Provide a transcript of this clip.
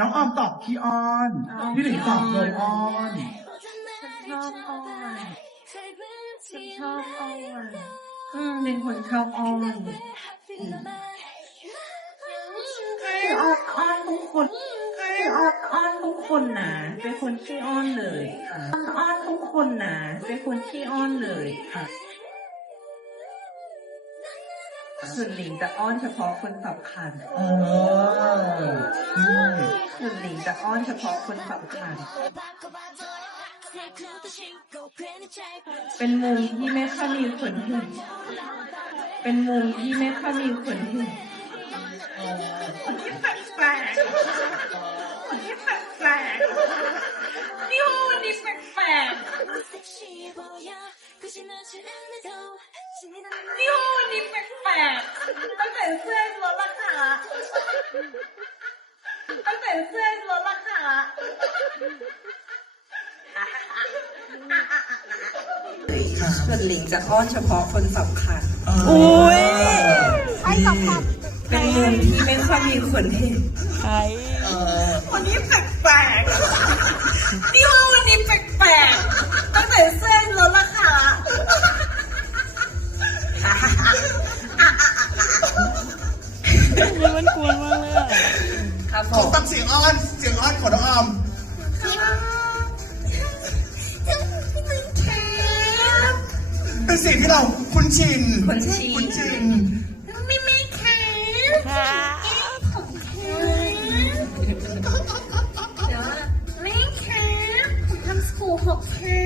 น้องออมตอบพี่ออน พี่หนึ่งตอบโนออนฉันชอบออนฉันชอบออนอืมเป็นคนชอบออนใครออนทุกคนใครออนทุกคนนะเป็นคนที่ออนเลยออนทุกคนนะเป็นคนที่ออนเลยค่ะสุนหลิงจะอ้อนเฉพาะคนสำคัญสุนหลิงจะอ้อนเฉพาะคนสำคัญเป็นมุมที่ไม่ค่อยมีคนเห็นเป็นมุมที่ไม่ค่อยมีคนเห็นแคนที่แปลกนี่แปลกนี่แปลกชีวิตนี่นี่แปลกตั้งแต่เสื้อตัวราคาตั้งแต่เสื้อตัวราคาส่วนหลิงจะอ้อนเฉพาะคนสำคัญอุ้ยใครสำคัญเป็นคนที่ไม่ค่อยมีคนเห็นใครคนนี้แปลกๆดิวนี่มันกลัวมากเลยครับผมต้องเสียงอ้อน เสียงอ้อนขอน้องอมเป็นสิ่งที่เราคุ้นชิน คุ้นชิน คุ้นชินไม่ไม่ค่ะไม่ค่ะทำสกูหกค่ะ